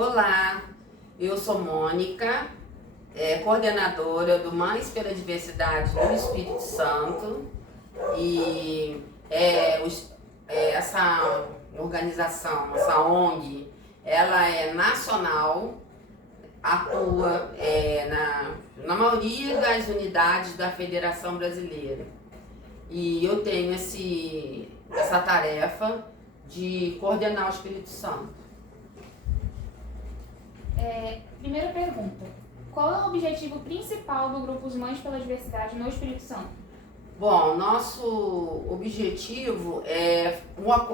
Olá, eu sou Mônica, coordenadora do Mães pela Diversidade do Espírito Santo e essa organização, essa ONG, ela é nacional, atua na maioria das unidades da Federação Brasileira e eu tenho essa tarefa de coordenar o Espírito Santo. Primeira pergunta. Qual é o objetivo principal do Grupo Mães pela Diversidade no Espírito Santo? Bom, nosso objetivo é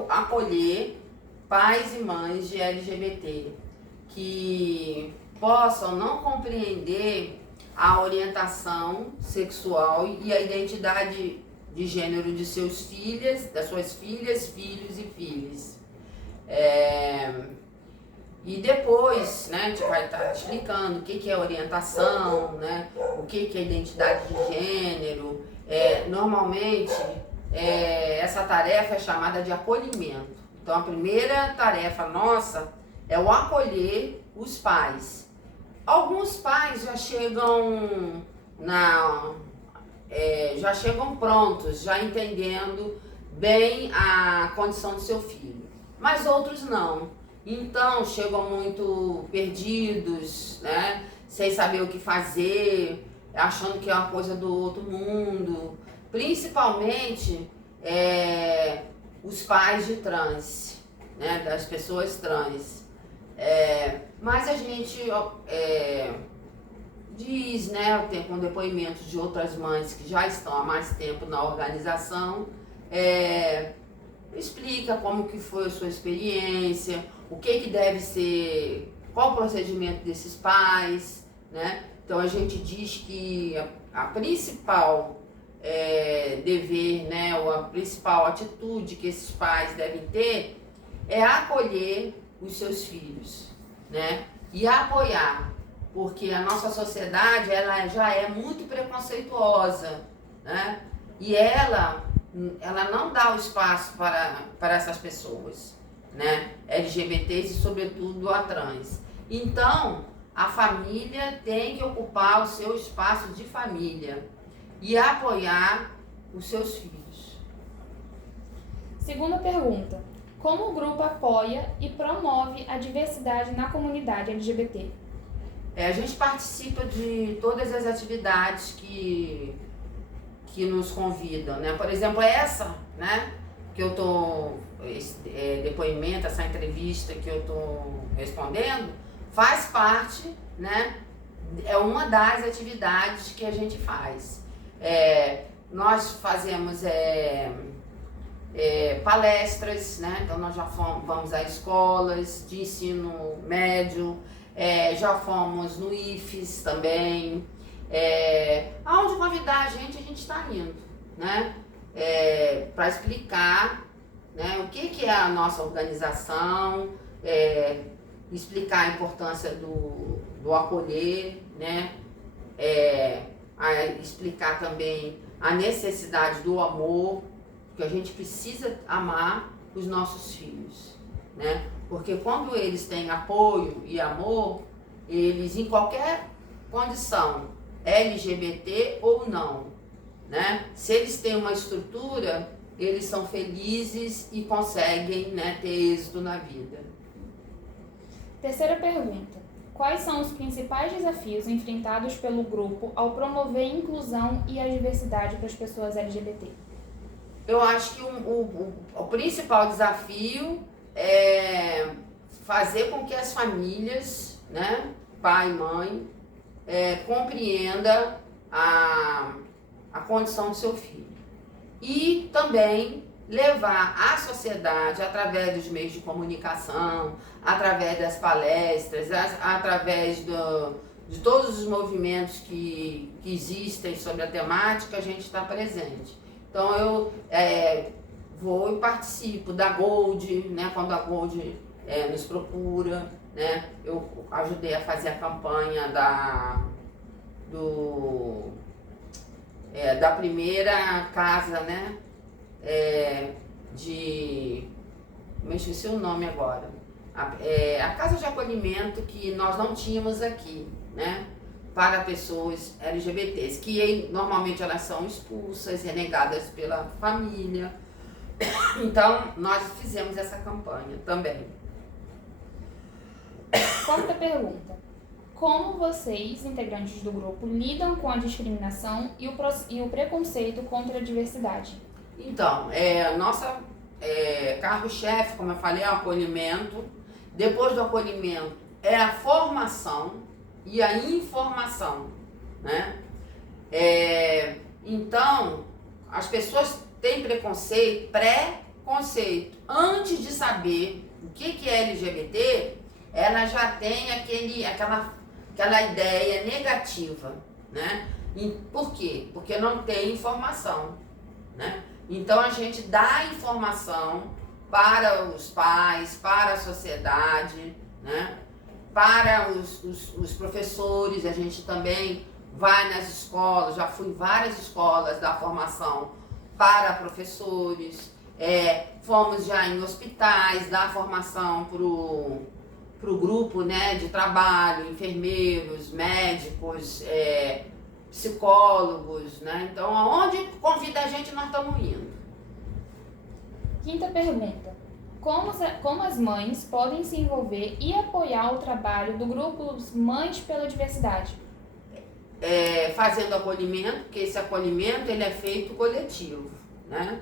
acolher pais e mães de LGBT que possam não compreender a orientação sexual e a identidade de gênero de seus filhos, das suas filhas, filhos e filhas. E depois, né, a gente vai estar explicando o que é orientação, né, o que é identidade de gênero. Normalmente, essa tarefa é chamada de acolhimento. Então, a primeira tarefa nossa é o acolher os pais. Alguns pais já chegam prontos, já entendendo bem a condição do seu filho, mas outros não. Então, chegam muito perdidos, né? Sem saber o que fazer, achando que é uma coisa do outro mundo. Principalmente os pais de trans, né? Das pessoas trans. Mas a gente diz, né? Com depoimentos de outras mães que já estão há mais tempo na organização, explica como que foi a sua experiência, o que deve ser, qual o procedimento desses pais, né? Então a gente diz que a principal dever, né, ou a principal atitude que esses pais devem ter é acolher os seus filhos, né? E apoiar, porque a nossa sociedade ela já é muito preconceituosa, né? E ela não dá o espaço para essas pessoas, né? LGBTs e sobretudo a trans. Então, a família tem que ocupar o seu espaço de família e apoiar os seus filhos. Segunda pergunta. Como o grupo apoia e promove a diversidade na comunidade LGBT? A gente participa de todas as atividades que nos convidam, né? Por exemplo, essa, né? Que eu estou, depoimento, essa entrevista que eu estou respondendo, faz parte, né? É uma das atividades que a gente faz. Nós fazemos palestras, né? Então nós já vamos a escolas de ensino médio, já fomos no IFES também. Aonde convidar a gente está indo, né? Para explicar, né, o que é a nossa organização, explicar a importância do acolher, né? Explicar também a necessidade do amor, que a gente precisa amar os nossos filhos, né? Porque quando eles têm apoio e amor, eles em qualquer condição, LGBT ou não, né? Se eles têm uma estrutura, eles são felizes e conseguem, né, ter êxito na vida. Terceira pergunta. Quais são os principais desafios enfrentados pelo grupo ao promover a inclusão e a diversidade para as pessoas LGBT? Eu acho que o principal desafio é fazer com que as famílias, né, pai e mãe, compreenda a condição do seu filho. E também levar à sociedade, através dos meios de comunicação, através das palestras, através de todos os movimentos que existem sobre a temática, a gente está presente. Então eu vou e participo da Gold, né, quando a Gold nos procura, né? Eu ajudei a fazer a campanha da primeira casa, né? Me esqueci o nome agora. a casa de acolhimento que nós não tínhamos aqui, né? Para pessoas LGBTs, que normalmente elas são expulsas, renegadas pela família. Então, nós fizemos essa campanha também. Quarta pergunta. Como vocês, integrantes do grupo, lidam com a discriminação e o preconceito contra a diversidade? Então, nossa carro-chefe, como eu falei, é o acolhimento. Depois do acolhimento, é a formação e a informação, né? Então, as pessoas têm preconceito, pré-conceito. Antes de saber o que é LGBT, ela já tem aquela ideia negativa, né? E por quê? Porque não tem informação, né? Então a gente dá informação para os pais, para a sociedade, né? Para os professores. A gente também vai nas escolas, já fui em várias escolas da formação para professores, fomos já em hospitais, dar formação para o grupo, né, de trabalho, enfermeiros, médicos, psicólogos, né? Então, aonde convida a gente, nós estamos indo. Quinta pergunta. Como as mães podem se envolver e apoiar o trabalho do grupo Mães pela Diversidade? Fazendo acolhimento, porque esse acolhimento ele é feito coletivo, né?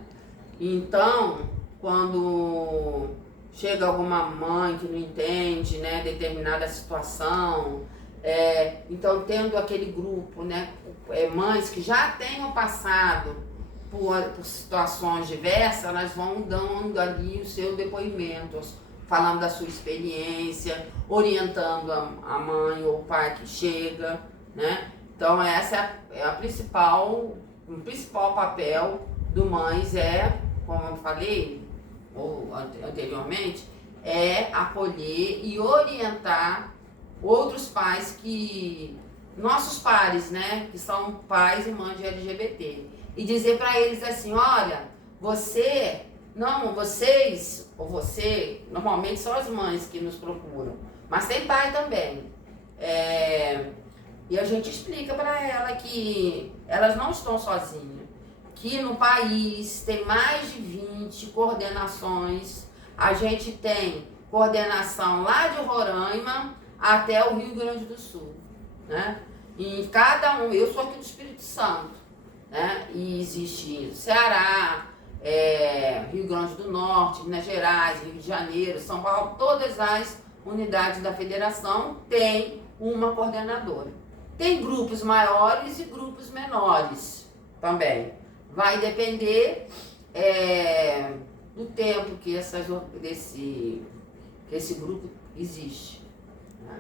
Então, quando chega alguma mãe que não entende, né, determinada situação, então tendo aquele grupo, né, mães que já tenham passado por situações diversas, elas vão dando ali o seu depoimento, falando da sua experiência, orientando a mãe ou o pai que chega, né? Então essa é o principal papel do Mães, como eu falei anteriormente, acolher e orientar outros pais nossos pares, né, que são pais e mães de LGBT, e dizer para eles assim: olha, vocês, ou você, normalmente são as mães que nos procuram, mas tem pai também, e a gente explica para ela que elas não estão sozinhas, que no país tem mais de 20 coordenações. A gente tem coordenação lá de Roraima até o Rio Grande do Sul, né? E cada um, eu sou aqui do Espírito Santo, né? E existe Ceará, Rio Grande do Norte, Minas Gerais, Rio de Janeiro, São Paulo, todas as unidades da federação têm uma coordenadora. Tem grupos maiores e grupos menores também. Vai depender do tempo que esse grupo existe, né?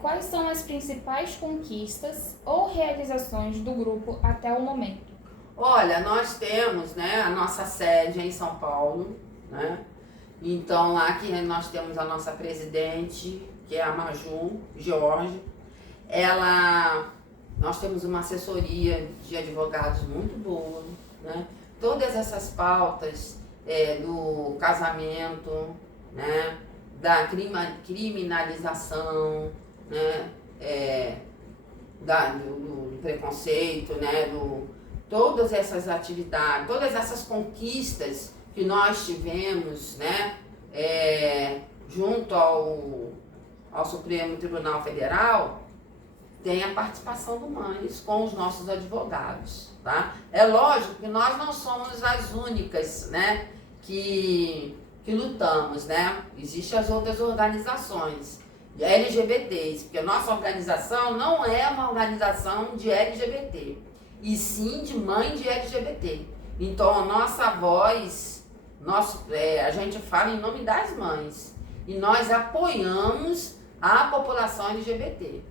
Quais são as principais conquistas ou realizações do grupo até o momento? Olha, nós temos, né, a nossa sede em São Paulo, né? Então lá que nós temos a nossa presidente, que é a Maju Jorge. Nós temos uma assessoria de advogados muito boa, né? Todas essas pautas do casamento, né? Da criminalização, né? Do preconceito, né? Todas essas atividades, todas essas conquistas que nós tivemos, né? Junto ao Supremo Tribunal Federal, tem a participação do Mães com os nossos advogados, tá? É lógico que nós não somos as únicas, né, que lutamos, né? Existem as outras organizações de LGBTs, porque a nossa organização não é uma organização de LGBT, e sim de mãe de LGBT. Então a nossa voz, a gente fala em nome das mães, e nós apoiamos a população LGBT.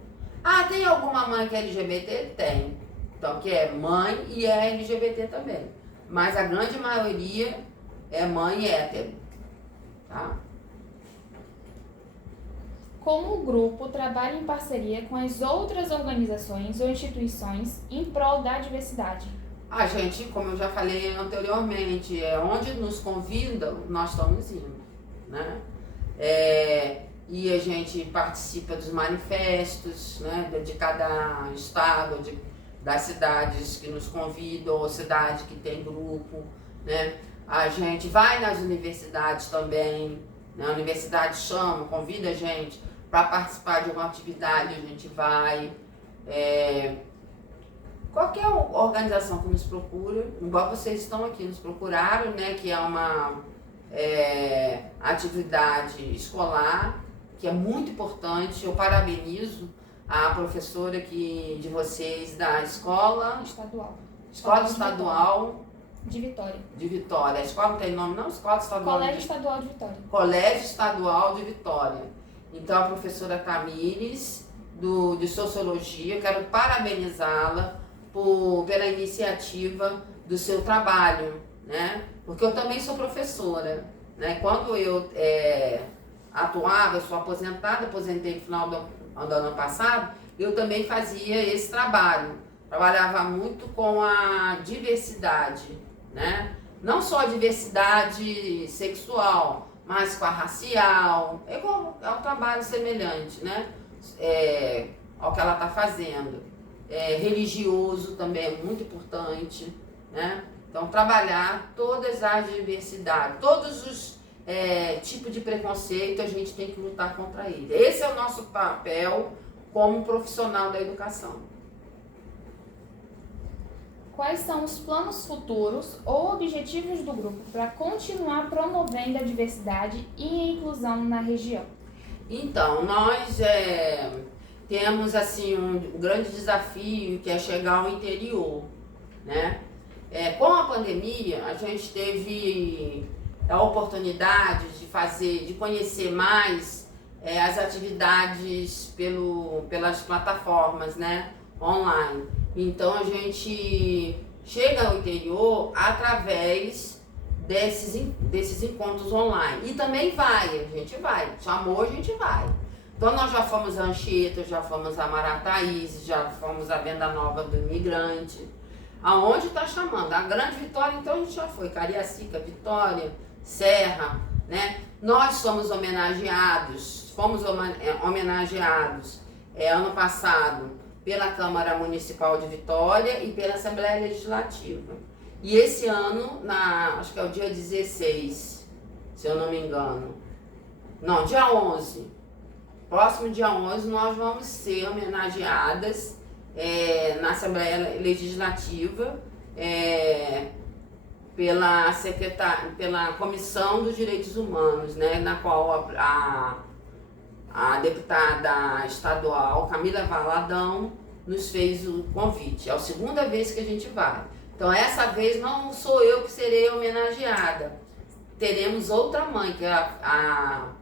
Ah, tem alguma mãe que é LGBT? Tem. Então, que é mãe e é LGBT também. Mas a grande maioria é mãe hétero, tá? Como o grupo trabalha em parceria com as outras organizações ou instituições em prol da diversidade? A gente, como eu já falei anteriormente, onde nos convidam, nós estamos indo, né? E a gente participa dos manifestos, né, de cada estado, das cidades que nos convidam, ou cidade que tem grupo, né? A gente vai nas universidades também, né? A universidade chama, convida a gente para participar de alguma atividade, a gente vai. Qualquer organização que nos procura, igual vocês estão aqui, nos procuraram, né, que é uma atividade escolar, que é muito importante. Eu parabenizo a professora de vocês da Escola Estadual de Vitória. De Vitória. A escola não tem nome não? Escola Estadual Colégio Estadual de Vitória. Colégio Estadual de Vitória. Então a professora Tamires, de Sociologia, quero parabenizá-la pela iniciativa do seu trabalho, né? Porque eu também sou professora, né? Quando eu atuava, eu sou aposentada, aposentei no final do ano passado, eu também fazia esse trabalho. Trabalhava muito com a diversidade, né? Não só a diversidade sexual, mas com a racial. É um trabalho semelhante, né? Ao que ela está fazendo. Religioso também é muito importante, né? Então, trabalhar todas as diversidades, todos os tipos de preconceito, a gente tem que lutar contra ele. Esse é o nosso papel como profissional da educação. Quais são os planos futuros ou objetivos do grupo para continuar promovendo a diversidade e a inclusão na região? Então, nós temos assim um grande desafio, que é chegar ao interior, né? Com a pandemia, a gente teve a oportunidade de conhecer mais as atividades pelas plataformas, né, online. Então a gente chega ao interior através desses encontros online. E também a gente vai. Chamou, a gente vai. Então nós já fomos a Anchieta, já fomos a Marataízes, já fomos a Venda Nova do Imigrante. Aonde está chamando? A Grande Vitória, então a gente já foi. Cariacica, Vitória, Serra, né? Nós fomos homenageados ano passado pela Câmara Municipal de Vitória e pela Assembleia Legislativa. E esse ano, acho que é o dia 16, se eu não me engano. Não, dia 11. Próximo dia 11 nós vamos ser homenageadas na Assembleia Legislativa pela Comissão dos Direitos Humanos, né, na qual a deputada estadual Camila Valadão nos fez o convite. É a segunda vez que a gente vai. Então, essa vez não sou eu que serei homenageada. Teremos outra mãe, que é a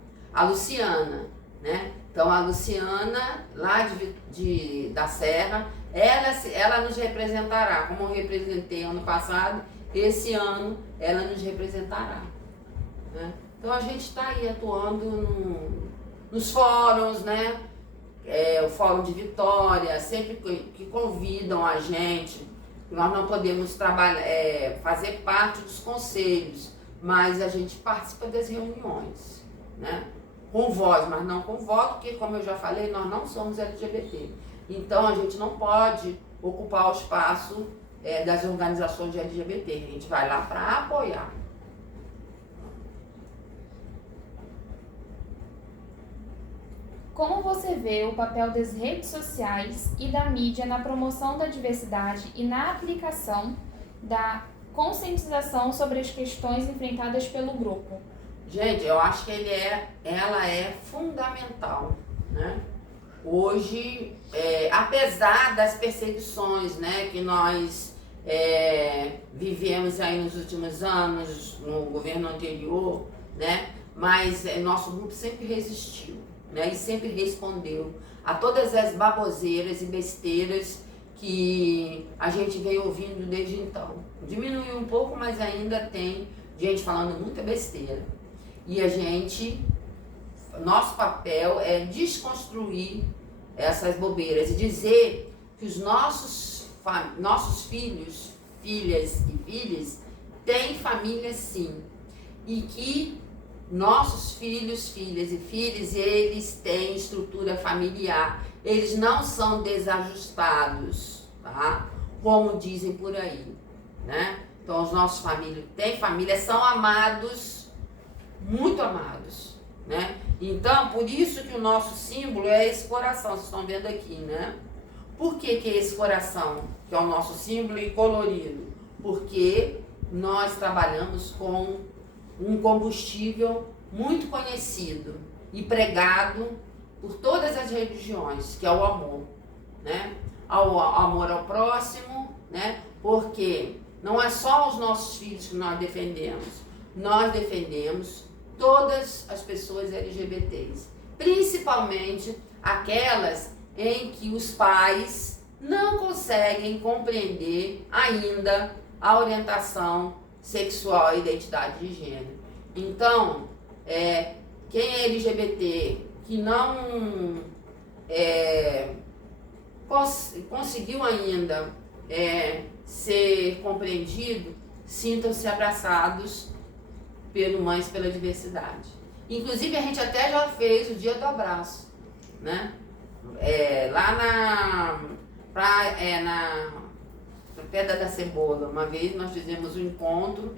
Luciana, né? Então, a Luciana, lá da Serra, ela nos representará, como eu representei ano passado, esse ano ela nos representará, né? Então, a gente está aí atuando nos fóruns, né? O Fórum de Vitória, sempre que convidam a gente. Nós não podemos fazer parte dos conselhos, mas a gente participa das reuniões, né? Com voz, mas não com voto, porque, como eu já falei, nós não somos LGBT. Então, a gente não pode ocupar o espaço das organizações de LGBT. A gente vai lá para apoiar. Como você vê o papel das redes sociais e da mídia na promoção da diversidade e na aplicação da conscientização sobre as questões enfrentadas pelo grupo? Gente, eu acho que ela é fundamental, né? Hoje, apesar das perseguições, né, que nós vivemos aí nos últimos anos, no governo anterior, né, mas nosso grupo sempre resistiu, né, e sempre respondeu a todas as baboseiras e besteiras que a gente veio ouvindo desde então. Diminuiu um pouco, mas ainda tem gente falando muita besteira. E nosso papel é desconstruir essas bobeiras e dizer que os nossos filhos, filhas e filhas têm família sim. E que nossos filhos, filhas e filhos, eles têm estrutura familiar, eles não são desajustados, tá? Como dizem por aí, né? Então os nossos famílios têm família, são amados, muito amados, né? Então, por isso que o nosso símbolo é esse coração, vocês estão vendo aqui, né? Por que que é esse coração, que é o nosso símbolo e colorido? Porque nós trabalhamos com um combustível muito conhecido e pregado por todas as religiões, que é o amor, né? O amor ao próximo, né? Porque não é só os nossos filhos que nós defendemos todas as pessoas LGBTs, principalmente aquelas em que os pais não conseguem compreender ainda a orientação sexual e identidade de gênero. Então, quem é LGBT que não conseguiu ainda ser compreendido, sintam-se abraçados pelo Mães pela Diversidade. Inclusive, a gente até já fez o Dia do Abraço, né? Lá na Pedra da Cebola, uma vez nós fizemos um encontro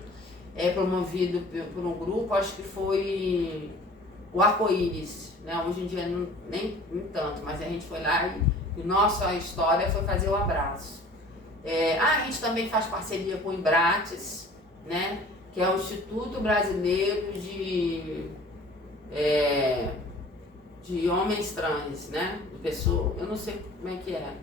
promovido por um grupo, acho que foi o Arco-Íris, né? Hoje em dia nem tanto, mas a gente foi lá e nossa história foi fazer o abraço. A gente também faz parceria com o Embrates, né? Que é o Instituto Brasileiro de Homens Trans, né? De pessoa, eu não sei como é que é.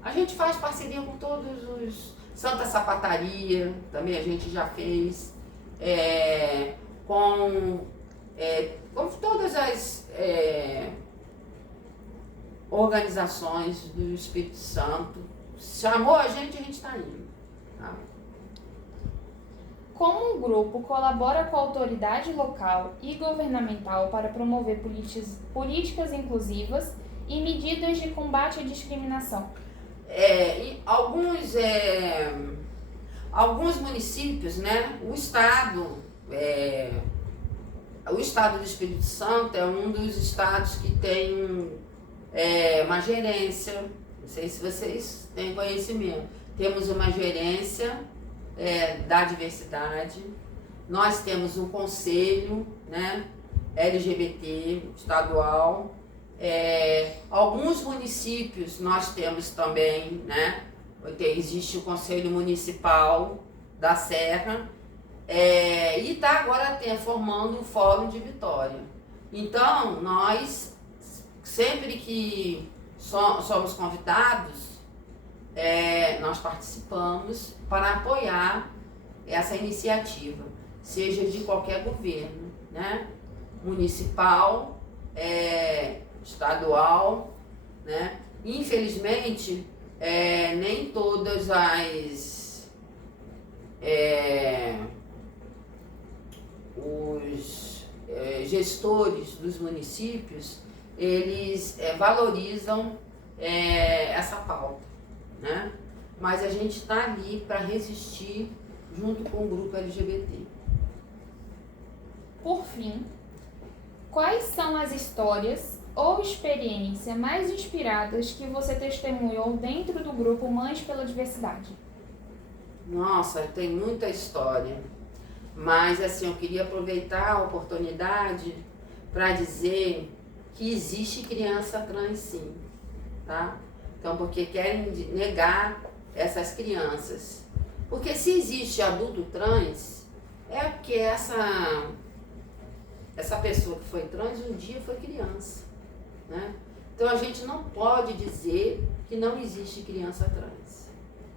A gente faz parceria com todos os... Santa Sapataria, também a gente já fez. Com todas as organizações do Espírito Santo. Chamou a gente está indo. Tá? Como um grupo colabora com a autoridade local e governamental para promover políticas inclusivas e medidas de combate à discriminação? Alguns municípios, né? O estado do Espírito Santo é um dos estados que tem uma gerência, não sei se vocês têm conhecimento, temos uma gerência da diversidade, nós temos um conselho, né, LGBT estadual, alguns municípios nós temos também, né, existe o Conselho Municipal da Serra, e está agora formando o Fórum de Vitória. Então, nós, sempre que somos convidados, nós participamos para apoiar essa iniciativa, seja de qualquer governo, né? Municipal, estadual, né? Infelizmente, nem todas os gestores dos municípios, eles valorizam essa pauta, né? Mas a gente está ali para resistir junto com o grupo LGBT. Por fim, quais são as histórias ou experiências mais inspiradas que você testemunhou dentro do grupo Mães pela Diversidade? Nossa, tem muita história. Mas assim, eu queria aproveitar a oportunidade para dizer que existe criança trans sim, tá? Então, porque querem negar essas crianças. Porque se existe adulto trans, é porque essa pessoa que foi trans um dia foi criança, né? Então a gente não pode dizer que não existe criança trans.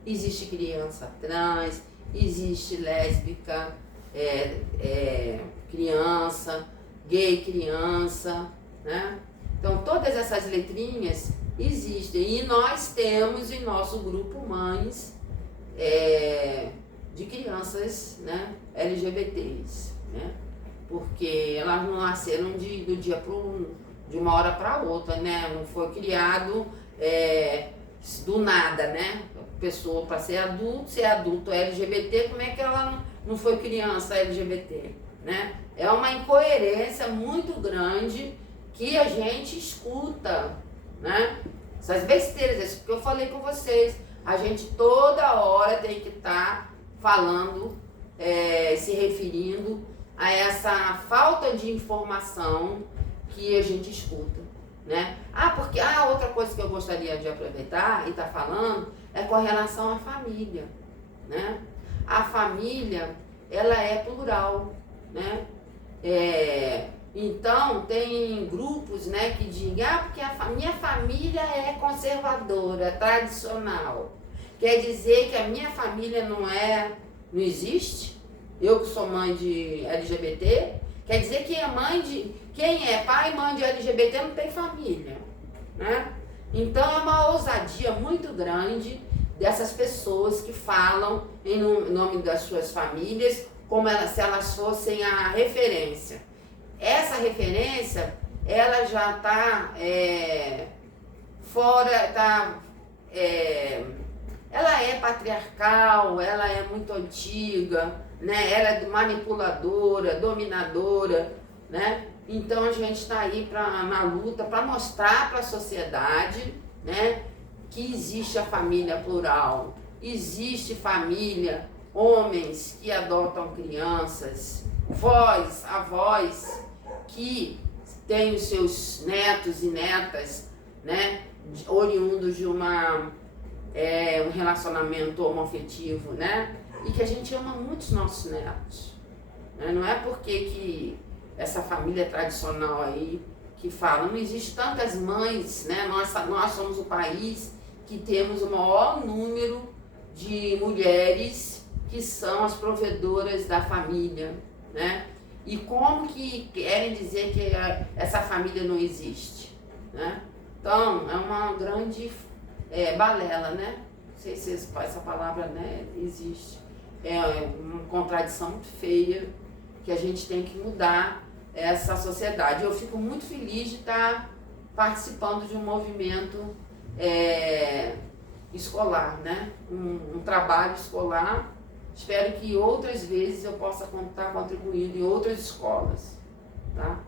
Existe criança trans, existe lésbica, criança, gay criança, né? Então todas essas letrinhas existem e nós temos em nosso grupo mães de crianças, né, LGBTs, né? Porque elas não nasceram de uma hora para outra, né? Não foi criado do nada, né? Pessoa para ser adulto LGBT, como é que ela não foi criança LGBT, né? É uma incoerência muito grande que a gente escuta, né? Essas besteiras, isso que eu falei com vocês. A gente toda hora tem que estar falando, se referindo a essa falta de informação que a gente escuta, né? Porque outra coisa que eu gostaria de aproveitar e estar falando é com relação à família, né? A família, ela é plural, né? Então tem grupos, né, que dizem, porque a minha família é conservadora, tradicional. Quer dizer que a minha família não existe? Eu que sou mãe de LGBT, quer dizer que quem é pai e mãe de LGBT não tem família, né? Então é uma ousadia muito grande dessas pessoas que falam em nome das suas famílias, como se elas fossem a referência. Essa referência, ela já está fora, ela é patriarcal, ela é muito antiga, né? Ela é manipuladora, dominadora, né? Então a gente está aí na luta para mostrar para a sociedade, né, que existe a família plural, existe família, homens que adotam crianças, avós que têm os seus netos e netas, né, oriundos de um relacionamento homoafetivo, né, e que a gente ama muito os nossos netos, né? Não é porque que essa família tradicional aí que fala, não existe tantas mães, né, nós somos o país que temos o maior número de mulheres que são as provedoras da família, né? E como que querem dizer que essa família não existe, né? Então, é uma grande balela, né? Não sei se essa palavra, né, existe. É uma contradição muito feia que a gente tem que mudar essa sociedade. Eu fico muito feliz de estar participando de um movimento escolar, né? Um trabalho escolar. Espero que outras vezes eu possa estar contribuindo em outras escolas, tá?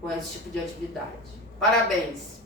Com esse tipo de atividade. Parabéns!